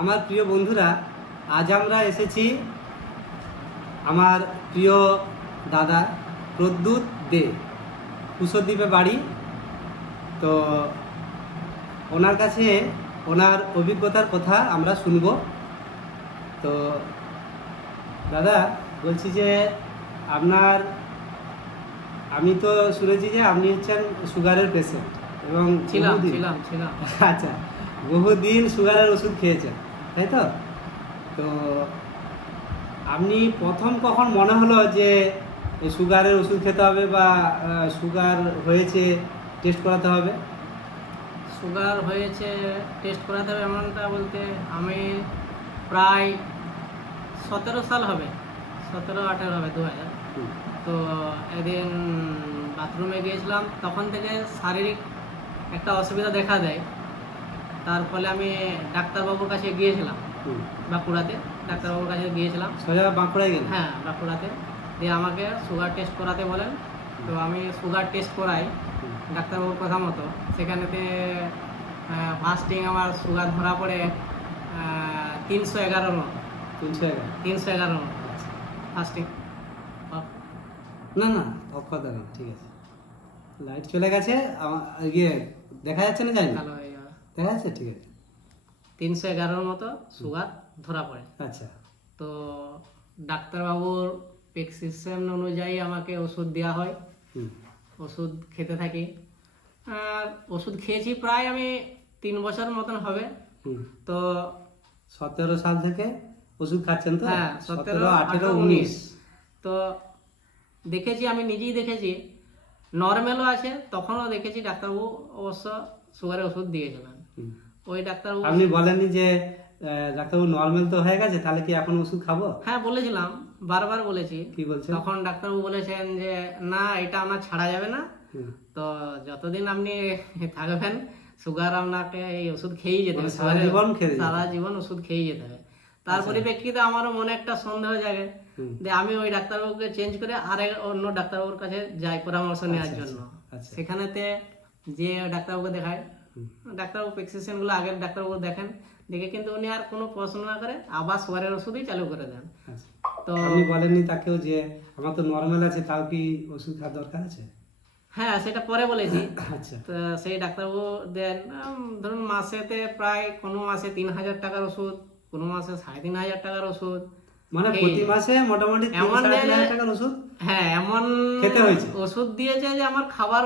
আমার প্রিয় বন্ধুরা, আজ আমরা এসেছি আমার প্রিয় দাদা প্রদ্যুৎ দে, কুশদ্বীপে বাড়ি। তো ওনার কাছে ওনার অভিজ্ঞতার কথা আমরা শুনব। তো দাদা, বলছি যে আমি তো শুনেছি যে আপনি হচ্ছেন সুগারের পেশেন্ট এবং ছিলাম। আচ্ছা, বহুদিন সুগারের ওষুধ খেয়েছেন, তাই তো? তো আপনি প্রথম কখন মনে হলো যে এই সুগারের ওষুধ খেতে হবে বা সুগার হয়েছে টেস্ট করাতে হবে? সুগার হয়েছে টেস্ট করাতে হবে এমনটা বলতে আমি প্রায় 17 সাল হবে, 17-18 হবে, 2000। তো একদিন বাথরুমে গিয়েছিলাম, তখন থেকে শারীরিক একটা অসুবিধা দেখা দেয়। তার ফলে আমি ডাক্তারবাবুর কাছে গিয়েছিলাম, বাঁকুড়াতে ডাক্তারবাবুর কাছে গিয়েছিলাম। সোজা বাঁকুড়ায় গেলেন? হ্যাঁ, বাঁকুড়াতে। দিয়ে আমাকে সুগার টেস্ট করাতে বলেন। তো আমি সুগার টেস্ট করাই ডাক্তারবাবুর কথা মতো। সেখানেতে ফার্স্টিং আমার সুগার ধরা পড়ে 311 মতো। 311 মতো ফার্স্টিং। না না, অফ কথা না, ঠিক আছে। লাইট চলে গেছে, ইয়ে দেখা যাচ্ছে না, জানি না। ভালো হয়ে যাবে। দেখা যাচ্ছে, ঠিক আছে। 311 মতো সুগার ধরা পড়ে। আচ্ছা। তো ডাক্তারবাবুর প্রেসক্রিপশন অনুযায়ী আমাকে ওষুধ দেওয়া হয়। ওষুধ খেতে থাকি। ওষুধ খেয়েছি প্রায় আমি 3 বছর মতন হবে। তো 17 সাল থেকে ওষুধ খাচ্ছেন তো? হ্যাঁ, 17, 18, 19। তো দেখেছি, আমি নিজেই দেখেছি নর্মালও আছে। তখনও দেখেছি ডাক্তারবাবু অবশ্য সুগারের ওষুধ দিয়েছিলেন। ওই ডাক্তারবাবু আপনি বলেননি যে ডাক্তারবাবু নর্মাল তো হয়ে গেছে, তাহলে কি এখন ওষুধ খাবো? হ্যাঁ, বলেছিলাম, বারবার বলেছি। কি বলছেন? তখন ডাক্তারবাবু বলেছেন যে না, এটা আপনার ছাড়া যাবে না। তো যতদিন আপনি থাকবেন সুগার আপনাকে এই ওষুধ খেয়েই যেতে হবে, সারা জীবন খেতে যেতে হবে। সারা জীবন ওষুধ খেয়েই যেতে হবে। তার পরিপ্রেক্ষিতে আমারও মনে একটা সন্দেহ জাগে যে আমি ওই ডাক্তারবাবুকে চেঞ্জ করে অন্য ডাক্তারবাবুর কাছে যাই পরামর্শ নেওয়ার জন্য। সেখানেতে যে ডাক্তারবাবুকে দেখায়, ডাক্তারবাবু প্রেসক্রিপশন গুলো আগের ডাক্তারবাবু দেখেন, দেখে কিন্তু উনি আর কোনো প্রশ্ন না করে আবার সুগারের ওষুধই চালু করে দেন। তো আপনি বলেননি তাকেও যে আমার তো নর্মাল আছে, তাও কি ওষুধ খাওয়ার দরকার আছে? হ্যাঁ, সেটা পরে বলেছি। আচ্ছা। তো সেই ডাক্তারবাবু দেন ধরুন মাসেতে প্রায় কোনো মাসে 3000 টাকার ওষুধ, কোনো মাসে 3500 টাকার ওষুধ। মানে প্রতি মাসে মোটামুটি 3-3.5 টাকার ওষুধ? হ্যাঁ, এমন খেতে হয়েছে। ওষুধ দিয়েছে যে আমার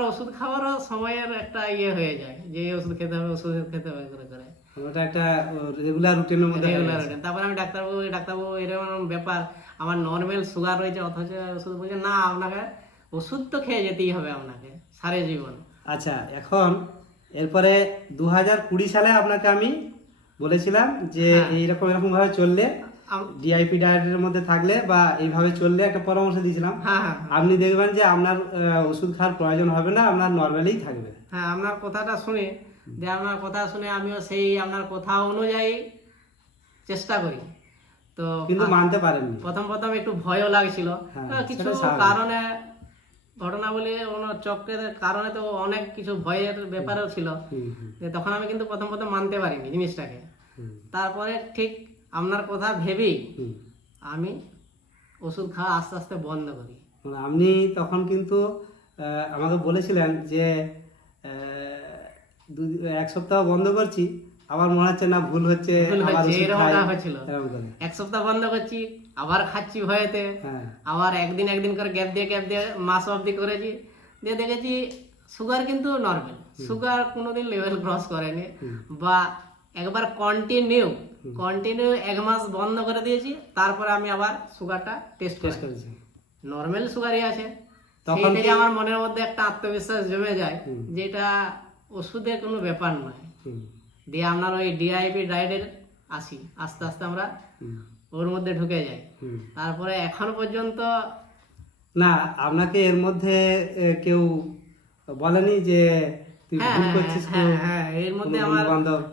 ওষুধ খাওয়ারও সময়ের একটা ইয়ে হয়ে যায়, যে এই ওষুধ খেতে হবে, ওষুধ খেতে হবে করে করে। ওটা একটা রেগুলার রুটিনের মধ্যে হয়ে রেগুলার গেছে। রুটিন। তারপরে আমি ডাক্তারবাবু এরকম ব্যাপার, আমার নর্মাল সুগার রয়েছে, অথচ ওষুধ বলছে না, আপনাকে ওষুধ তো খেয়ে যেতেই হবে আপনাকে সারা জীবন। আচ্ছা, এখন এরপরে 2020 সালে আপনাকে আমি বলেছিলাম যে এইরকম এরকম ভাবে চললে, ডিআইপি ডায়েটের মধ্যে থাকলে বা এইভাবে চললে একটা পরামর্শ দিয়েছিলাম। আপনি দেখবেন যে আপনার ওষুধ খাওয়ার প্রয়োজন হবে না, আপনার নর্মালেই থাকবে। হ্যাঁ, আপনার কথাটা শুনে আপনার কথা শুনে আমিও সেই আপনার কথা অনুযায়ী চেষ্টা করি। তো কিন্তু মানতে পারেননি। প্রথম একটু ভয়ও লাগছিল, কিছু কারণে, ঘটনাবলী চক্রের কারণে, তো অনেক কিছু ভয়ের ব্যাপারও ছিল। তখন আমি কিন্তু প্রথম মানতে পারিনি জিনিসটাকে। তারপরে ঠিক আপনার কথা ভেবেই আমি ওষুধ খাওয়া আস্তে আস্তে বন্ধ করি। আপনি তখন কিন্তু আমাকে বলেছিলেন যে 1 সপ্তাহ বন্ধ করছি, আবার মনে হচ্ছে না ভুল হচ্ছে, এক সপ্তাহ বন্ধ করছি, আবার খাচ্ছি ভয়েতে, আবার একদিন করে গ্যাপ দিয়ে মাস অবধি করেছি। দিয়ে দেখেছি সুগার কিন্তু নর্মাল, সুগার কোনোদিন লেভেল ক্রস করেনি। বা একবার কন্টিনিউ 1 মাস বন্ধ করে দিয়েছি, তারপরে আমি আবার সুগারটা টেস্ট করেছি, নর্মাল সুগারই আছে। তখন থেকে আমার মনের মধ্যে একটা আত্মবিশ্বাস জমে যায় যেটা ওষুধের কোনো ব্যাপার নয়। দিয়ে আপনার ওই ডিআইপি ডায়েটের আসি, আস্তে আস্তে আমরা ওর মধ্যে ঢুকে যাই। তারপরে এখন পর্যন্ত না, আপনাকে এর মধ্যে কেউ বলেনি যে তুই ভুল করছিস? হ্যাঁ, এর মধ্যে আমার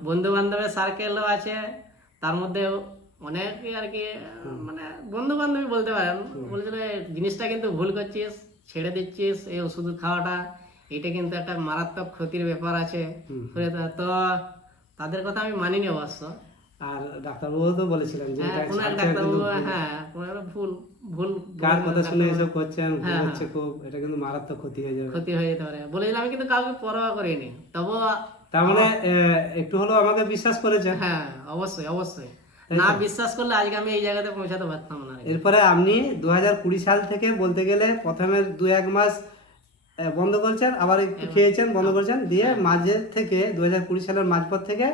বন্ধু বান্ধবের সার্কেলও আছে, তার মধ্যে অনেক আর কি, মানে বন্ধু বান্ধবী বলতে পারেন, বলছিল জিনিসটা কিন্তু ভুল করছিস, ছেড়ে দিচ্ছিস এই ওষুধ খাওয়াটা, এটা কিন্তু একটা মারাত্মক ক্ষতির ব্যাপার আছে। তো তাদের কথা আমি মানিনি অবশ্য। আর ডাক্তারবাবু তো বলেছিলেন যে হ্যাঁ এটা কোনো এক ছাড়তে ডাক্তারবাবু কিন্তু হ্যাঁ কোনো একটা ভুল ভুল কার কথা শুনে এসব করছেন, ভুল হ্যাঁ, হচ্ছে খুব, এটা কিন্তু মারাত্মক ক্ষতি হয়ে যাবে। ক্ষতি হয়ে যেতে পারে বলেছিলাম, আমি কিন্তু কাউকে পরোয়া করিনি, তবু তার মানে একটু হলেও আমাকে বিশ্বাস করেছেন। হ্যাঁ অবশ্যই অবশ্যই, না বিশ্বাস করলে আজকে আমি এই জায়গাতে পৌঁছাতে পারতাম না। এরপরে আপনি 2020 সাল থেকে বলতে গেলে প্রথমে 2-1 মাস বন্ধ করেছেন, আবার একটু খেয়েছেন, বন্ধ করেছেন, দিয়ে মাঝে থেকে 2020 সালের মাঝপথ থেকে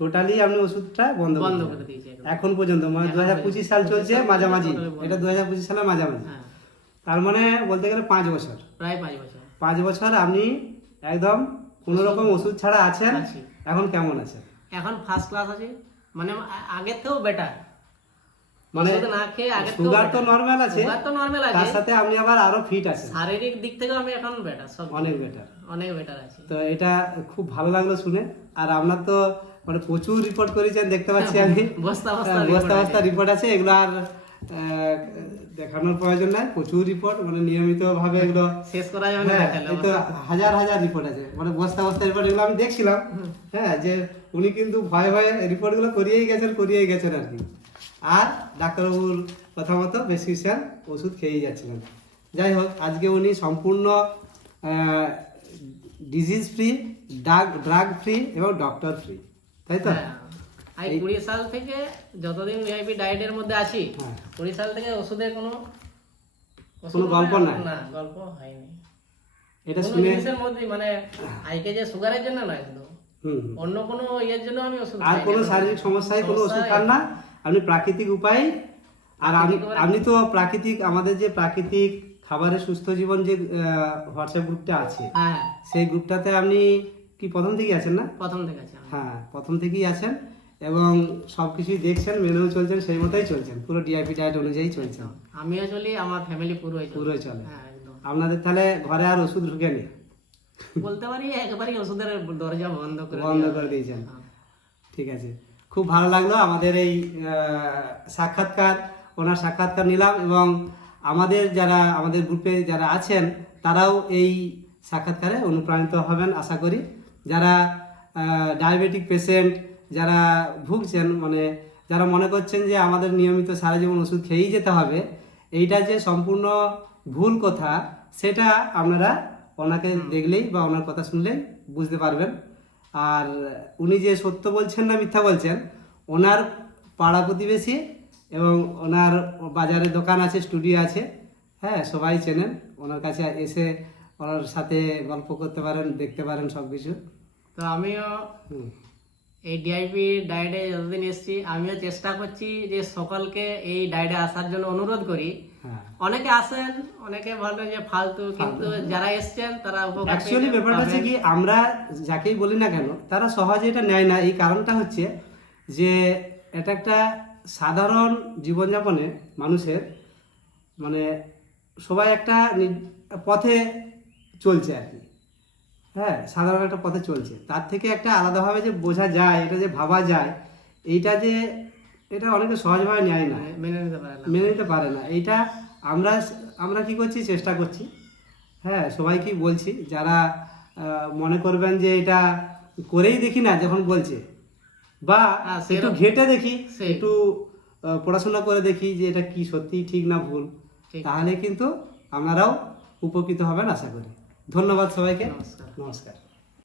টোটালি আপনি ওষুধটা বন্ধ বন্ধ করেছেন করে দিয়েছি একদম। এখন পর্যন্ত, মানে 2025 সাল চলছে মাঝামাঝি, এটা 2025 সালের মাঝামাঝি। হ্যাঁ তার মানে বলতে গেলে 5 বছর, প্রায় 5 বছর 5 বছর আপনি একদম কোনো রকম ওষুধ ছাড়া আছেন। আছি। এখন কেমন আছেন? এখন ফার্স্ট ক্লাস আছে, মানে আগের থেকেও বেটার, মানে ওষুধ না খেয়ে আগের থেকেও সুগার তো better। নরমাল আছে, সুগার তো নরমাল তার আছে, সাথে আপনি আবার আরো ফিট আছেন, শারীরিক দিক থেকে আমি এখন বেটার, সব অনেক বেটার। অনেক বেটার আছি। তো এটা খুব ভালো লাগলো শুনে। আর আপনার তো মানে প্রচুর রিপোর্ট করেছেন দেখতে পাচ্ছি আমি, বস্তা বস্তা বস্তা বস্তা রিপোর্ট আছে, এগুলো আর দেখানোর প্রয়োজন নাই, প্রচুর রিপোর্ট, মানে নিয়মিত ভাবে এগুলো শেষ করা যাবে না হ্যাঁ, দেখালে এই তো হাজার হাজার রিপোর্ট আছে, মানে বস্তা বস্তা রিপোর্ট, এগুলো আমি দেখছিলাম। হ্যাঁ, যে উনি কিন্তু ভয়ে ভয়ে রিপোর্ট গুলো করিয়েই গেছেন আর কি। আর ডাক্তারবাবুর কথা মতো প্রেসক্রিপশন ওষুধ খেয়েই যাচ্ছিলেন। যাই হোক, আজকে উনি সম্পূর্ণ ডিজিজ ফ্রি, ড্রাগ ফ্রি এবং ডক্টর ফ্রি, তাই তো? হ্যাঁ, আমি 20 সাল থেকে যতদিন ভিআইপি ডায়েটের মধ্যে আছি, হ্যাঁ। 20 সাল থেকে ওষুধের কোনো গল্প নাই। না, গল্প হয়নি এটা কোনো শুনে জিনিসের মধ্যে, মানে আজকে যে সুগারের জন্য নয়, শুধু হুম, অন্য কোনো ইয়ের জন্য আমি ওষুধ আর খাই কোনো না। শারীরিক সমস্যায় কোনো ওষুধ সমস্যায়- খান না, আপনি প্রাকৃতিক উপায়। আর আপনি তো প্রাকৃতিক, আমাদের যে প্রাকৃতিক খাবারের সুস্থ জীবন যে হোয়াটসঅ্যাপ গ্রুপটা আছে, হ্যাঁ সেই গ্রুপটাতে আপনি কি প্রথম থেকেই আছেন না? প্রথম থেকে আছে আমি। হ্যাঁ, প্রথম থেকেই আছেন এবং সব কিছুই দেখছেন, মেনেও চলছেন, সেই মতোই চলছেন, পুরো ডিআইপি ডায়েট অনুযায়ী চলছেন, আমিও চলি, আমার ফ্যামিলি পুরোই চলে। পুরোই চলে। হ্যাঁ একদম আপনাদের তাহলে ঘরে আর ওষুধ ঢুকেনি, বলতে পারি একেবারেই ওষুধের দরজা বন্ধ করে বন্ধ দেওয়া। করে দিয়েছেন। হ্যাঁ। ঠিক আছে, খুব ভালো লাগলো আমাদের এই সাক্ষাৎকার, ওনার সাক্ষাৎকার নিলাম, এবং আমাদের গ্রুপে যারা আছেন তারাও এই সাক্ষাৎকারে অনুপ্রাণিত হবেন আশা করি। যারা ডায়াবেটিক পেশেন্ট, যারা ভুগছেন, মানে যারা মনে করছেন যে আমাদের নিয়মিত সারা জীবন ওষুধ খেয়েই যেতে হবে, এইটা যে সম্পূর্ণ ভুল কথা, সেটা আপনারা ওনাকে দেখলেই বা ওনার কথা শুনলেই বুঝতে পারবেন। আর উনি যে সত্য বলছেন না মিথ্যা বলছেন, ওনার পাড়া প্রতিবেশী এবং ওনার বাজারে দোকান আছে, স্টুডিও আছে, হ্যাঁ, সবাই চেনেন। ওনার কাছে এসে ওনার সাথে গল্প করতে পারেন, দেখতে পারেন সব কিছু। তো আমিও এই ডিআইপি ডায়েটে যতদিন এসেছি, আমিও চেষ্টা করছি যে সকলকে এই ডায়েটে আসার জন্য অনুরোধ করি। হ্যাঁ, অনেকে আসেন, অনেকে ভাবেন যে ফালতু, কিন্তু যারা এসছেন তারা উপকার অ্যাকচুয়ালি ব্যাপারটা হচ্ছে কি, আমরা যাকেই বলি না কেন তারা সহজে এটা নেয় না। এই কারণটা হচ্ছে যে এটা একটা সাধারণ জীবনযাপনে মানুষের, মানে সবাই একটা পথে চলছে আর কি। হ্যাঁ, সাধারণ একটা পথে চলছে, তার থেকে একটা আলাদাভাবে যে বোঝা যায়, এটা যে ভাবা যায়, এইটা যে এটা অনেকে সহজভাবে নেয় না, মেনে নিতে পারে না। মেনে নিতে পারে না। এইটা আমরা কি করছি, চেষ্টা করছি। হ্যাঁ, সবাইকেই বলছি, যারা মনে করবেন যে এটা করেই দেখি না যখন বলছে, বা হ্যাঁ, একটু সেরকম। ঘেটে দেখি, সেই। একটু পড়াশোনা করে দেখি যে এটা কি সত্যি ঠিক না ভুল, ঠিক। তাহলে কিন্তু আপনারাও উপকৃত হবেন আশা করি। ধন্যবাদ সবাইকে, নমস্কার। নমস্কার।